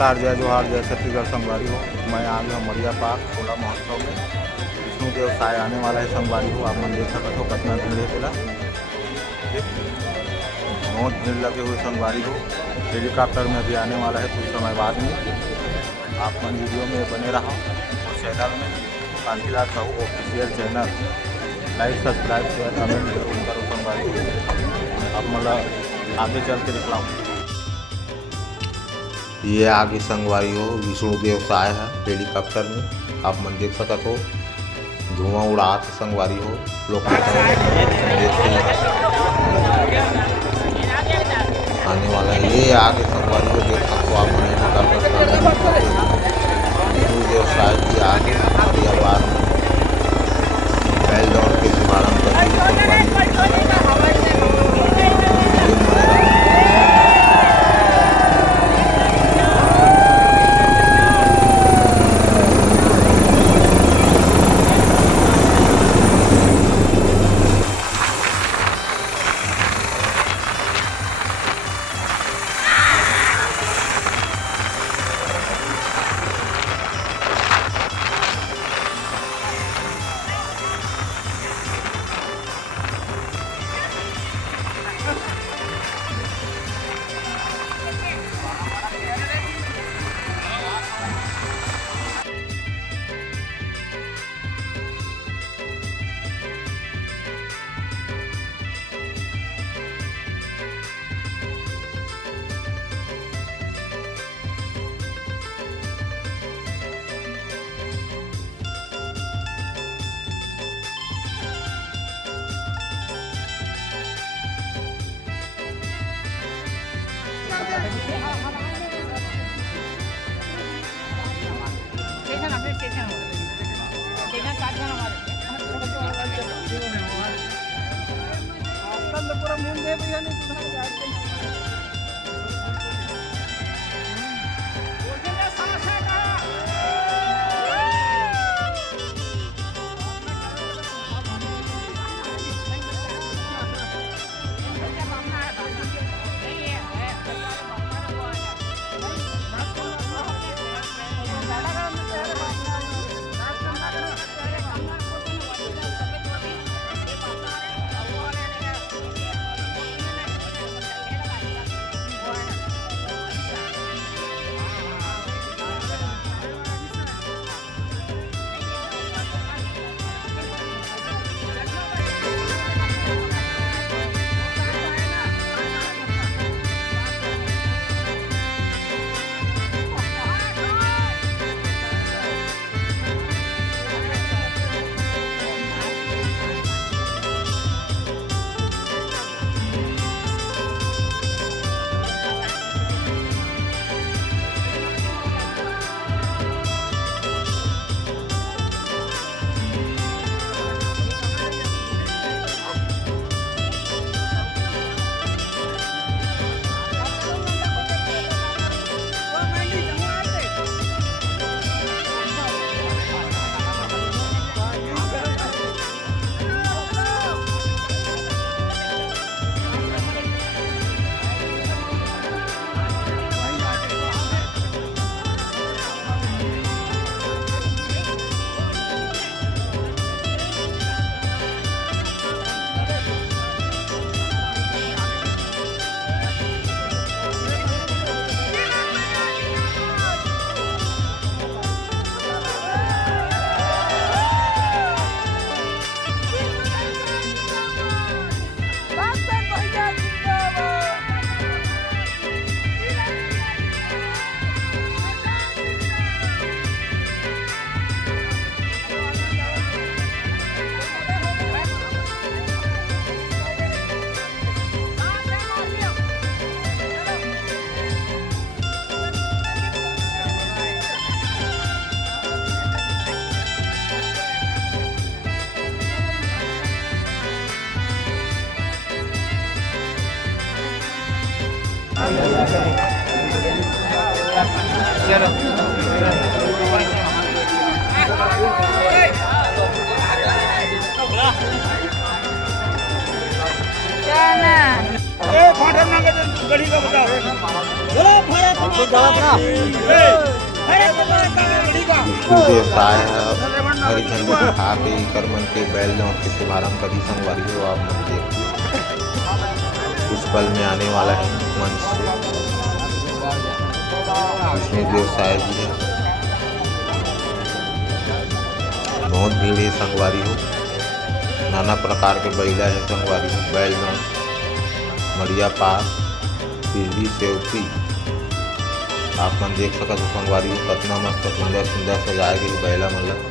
नमस्कार, जय जोहार, जय छत्तीसगढ़ संगवारी हो। मैं आ गया मरिया पार्क सोला महोत्सव में। विष्णुदेव साय आने वाला है संगवारी हो। आप मन देख सकते हो कितना भीड़ है तेरा, बहुत भीड़ लगे हुए संगवारी हो। हेलीकॉप्टर में भी आने वाला है कुछ समय बाद में। आप मन वीडियो में बने रहो और चैनल में Kantilal Sahu official channel like subscribe share comment जरूर करो संगवारी हो। आप मतलब आगे चल के दिखलाओ। ये आगे संगवारी हो विष्णुदेव साय है हेलीकॉप्टर में। आप मन देख सकते हो धुआं उड़ात संगवारी हो लोकेशन आने वाला है। ये आगे संगवारी हो देख सकते हो आप मन हेलीकॉप्टर विष्णुदेव साय की आगे मरिया पार्क में बैल दौड़ के शुभारंभ कर पूरा मुंडे भैया ने तुम्हारे जाते हैं क्या ना? फाटक ना गढ़ी का बताओ। विष्णुदेव साय हरी झंडी दिखा के करमन के बैल दौड़ के शुभारंभ करी संगवारी हो आप मन देखिए कुछ पल में आने वाला है मंच से विष्णुदेव साय जी है। बहुत भीड़ है संगवारी हो, नाना प्रकार के बैला है संगवारी हो, बैल दौड़ मरिया पार पीढ़ी सेवती आप मन देख सकते हो संगवारी हो कितना मस्त सुंदर सुंदर सजाए गई बैला मतलब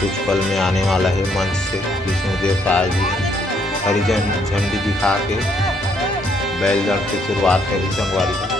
कुछ पल में आने वाला है मंच से विष्णुदेव साय जी हरी झंडी दिखा के बैल दौड़ की शुरुआत करी संगवारी को।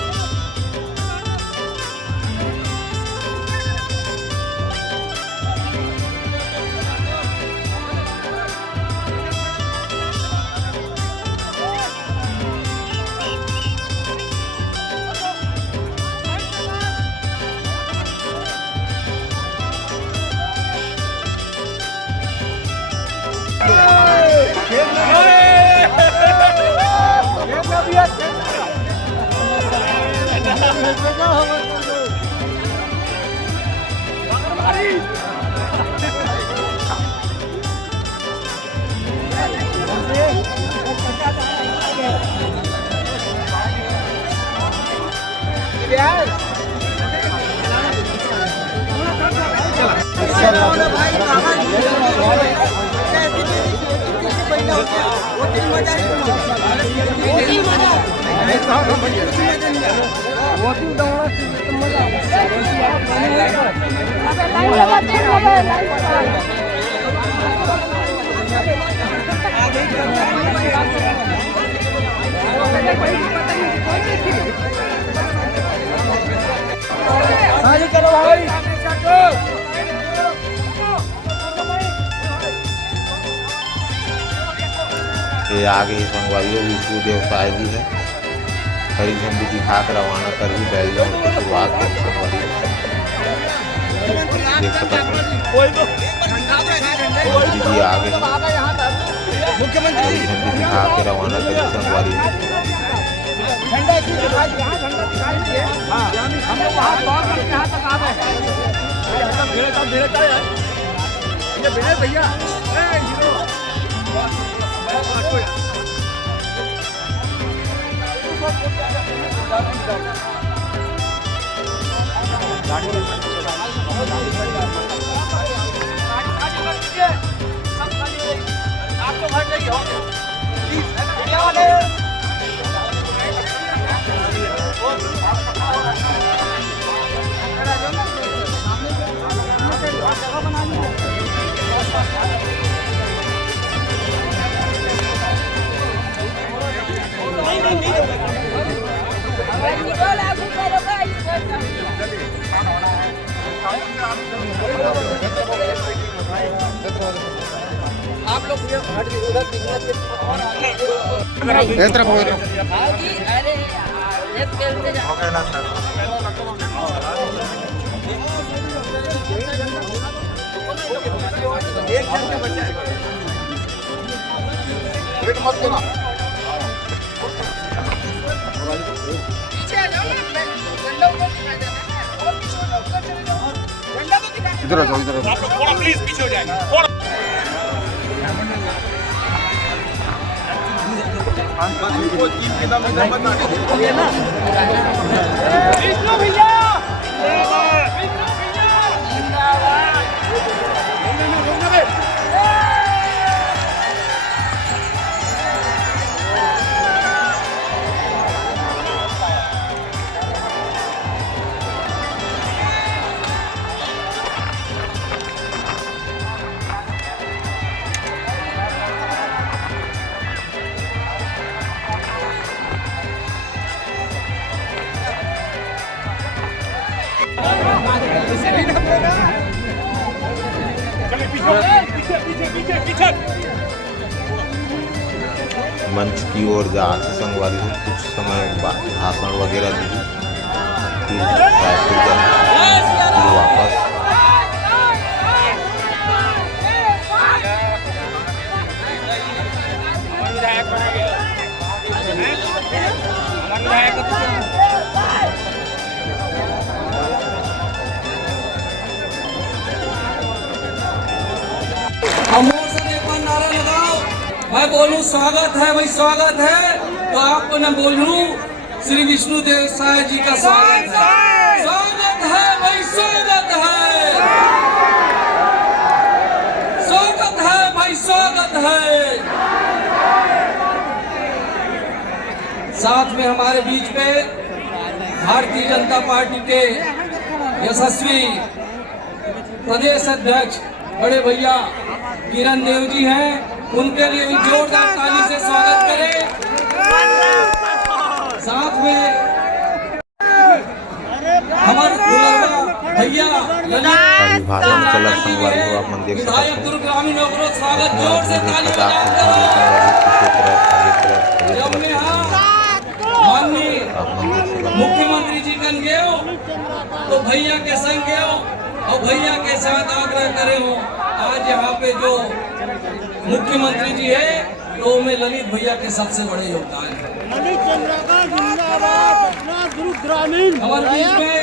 ये आगे ही संगवारी विष्णुदेव साय जी है हरी झंडी दिखा कर रवाना कर ही बैल दौड़ की शुरुआत कर संगवारी देख सकते हैं जी आगे हरी झंडी दिखा के रवाना कर संगवारी भैया आपको भर नहीं हो आप लोग इधर आ जाओ इधर आप लोग थोड़ा प्लीज पीछे हो जाएंगे मंच की ओर जहाँ से संगवारी हो कुछ समय बाद भाषण वगैरह दी फिर वापस खामोश एक बार नारा लगाओ। मैं बोलूं स्वागत है, भाई स्वागत है, तो आपको न बोलूं श्री विष्णु देव साय जी का स्वागत है। स्वागत है भाई, स्वागत है, स्वागत है भाई, स्वागत है। साथ में हमारे बीच में भारतीय जनता पार्टी के यशस्वी प्रदेश अध्यक्ष बड़े भैया किरण देव जी हैं, उनके लिए भी जोरदार ताली से स्वागत करें। साथ में हमारे भैया अभिभाषण चला संगवारी हो आप मंदिर विधायक दुर्ग ग्रामीण को स्वागत जोर से ताली बजाकर माननीय मुख्यमंत्री जी कन गए तो भैया के संग गए और भैया के साथ आग्रह करे हो। आज यहाँ पे जो मुख्यमंत्री जी है तो में ललित भैया के सबसे बड़े योगदान है। हमारे बीच में